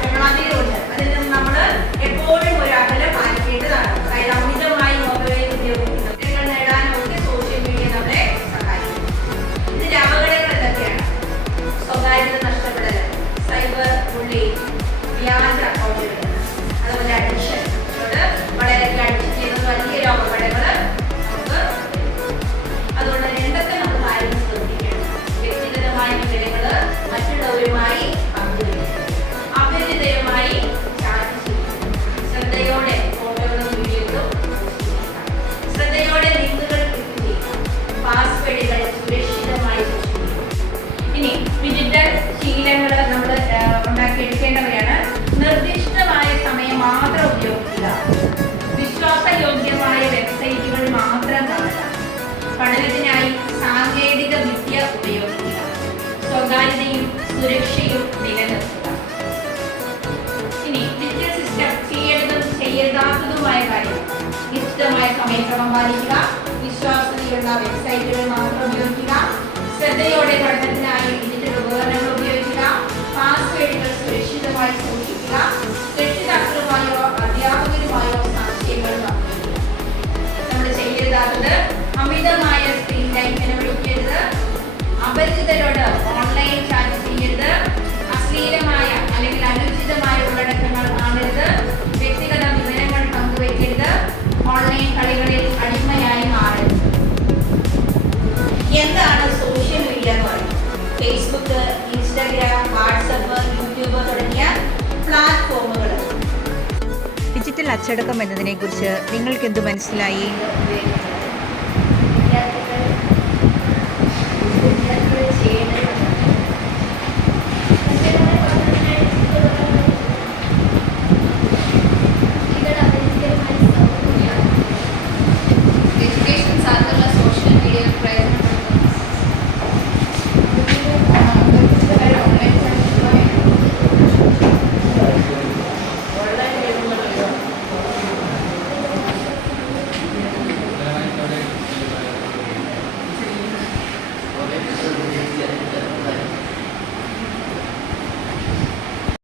ക്രമണാതീതമുണ്ട്. അതിൽ നിന്ന് നമ്മൾ എപ്പോഴും ഒരു അകലം പാലിക്കേണ്ടതാണ്. അതായത് അമിതമായി മൊബൈൽ ഉപയോഗിക്കുന്നത് നേടാനൊക്കെ സോഷ്യൽ മീഡിയ നമ്മളെ സഹായിക്കും. ഇതിന്റെ അപകടങ്ങൾ എന്തൊക്കെയാണ്? സ്വകാര്യത നഷ്ടപ്പെടൽ, സൈബർ ബുള്ളിങ്, വ്യാജ അക്കൗണ്ടുകൾ, അതുപോലെ അഡിക്ഷൻ. വളരെയധികം അഡിക്ഷൻ ചെയ്യുന്നത് വലിയൊരു അപകടങ്ങൾ നമുക്ക്. അതുകൊണ്ട് എന്തൊക്കെ നമ്മൾ കാര്യങ്ങൾ ശ്രദ്ധിക്കണം? വ്യക്തിഗതമായ വിവരങ്ങൾ മറ്റുള്ളവരുമായി പങ്കുവയ്ക്കുക, അപരിചിതരുമായി ചാറ്റ് ചെയ്യുക, ശ്രദ്ധയോടെ ഫോട്ടോകളും വീഡിയോകളും ശ്രദ്ധയോടെ ലിങ്കുകൾ ക്ലിക്ക് ചെയ്യുക, പാസ്വേഡുകൾ സുരക്ഷിതമായി സൂക്ഷിക്കുക. ഇനി ഡിജിറ്റൽ ശീലങ്ങൾ നമ്മൾ ഉണ്ടാക്കിയെടുക്കേണ്ടവയാണ്. നിർദ്ദിഷ്ടമായ സമയം മാത്രം ഉപയോഗിക്കുക, വിശ്വാസയോഗ്യമായ വെബ്സൈറ്റുകൾ മാത്രം കാണുക, പഠനത്തിനായി സാങ്കേതിക വിദ്യ ഉപയോഗിക്കുക, സ്വകാര്യതയും സുരക്ഷയും നിലനിർത്തുക. ഇനി ഡിജിറ്റൽ സിസ്റ്റം ചെയ്യേണ്ടതും ചെയ്യരുതാത്തതുമായ കാര്യങ്ങൾ: നിശ്ചിതമായ സമയക്രമം പാലിക്കുക, വിശ്വാസ്യതയുള്ള വെബ്സൈറ്റുകൾ മാത്രം ഉപയോഗിക്കുക, ശ്രദ്ധയോടെ പഠനത്തിനായി ഡിജിറ്റൽ ഉപകരണങ്ങൾ ഉപയോഗിക്കുക, പാസ്വേഡുകൾ സുരക്ഷിതമായി സൂക്ഷിക്കുക, രക്ഷിതാക്കളുമായോ അധ്യാപകരുമായോ സംശയങ്ങൾ പങ്കുവയ്ക്കുക. നമ്മൾ ചെയ്യരുതാത്തത്: അമിതമായ സ്ക്രീൻ ടൈം ചെലവഴിക്കരുത്, അപരിചിതരോട് ഓൺലൈൻ ചാറ്റ് ചെയ്യരുത്, അശ്ലീലമായ അല്ലെങ്കിൽ അനുചിതമായ ഉള്ളടക്കങ്ങൾ കാണരുത്, വ്യക്തിഗത വിവരങ്ങൾ പങ്കുവയ്ക്കരുത്, ഓൺലൈൻ കളികളിൽ അടിമയായി മാറരുത്. എന്താണ് സോഷ്യൽ മീഡിയ എന്ന് പറയുന്നത്? ഫേസ്ബുക്ക്, ഇൻസ്റ്റാഗ്രാം, വാട്സപ്പ്, യൂട്യൂബ് തുടങ്ങിയ പ്ലാറ്റ്ഫോമുകൾ. ഡിജിറ്റൽ അച്ചടക്കം എന്നതിനെക്കുറിച്ച് നിങ്ങൾക്ക് എന്ത് മനസ്സിലായി?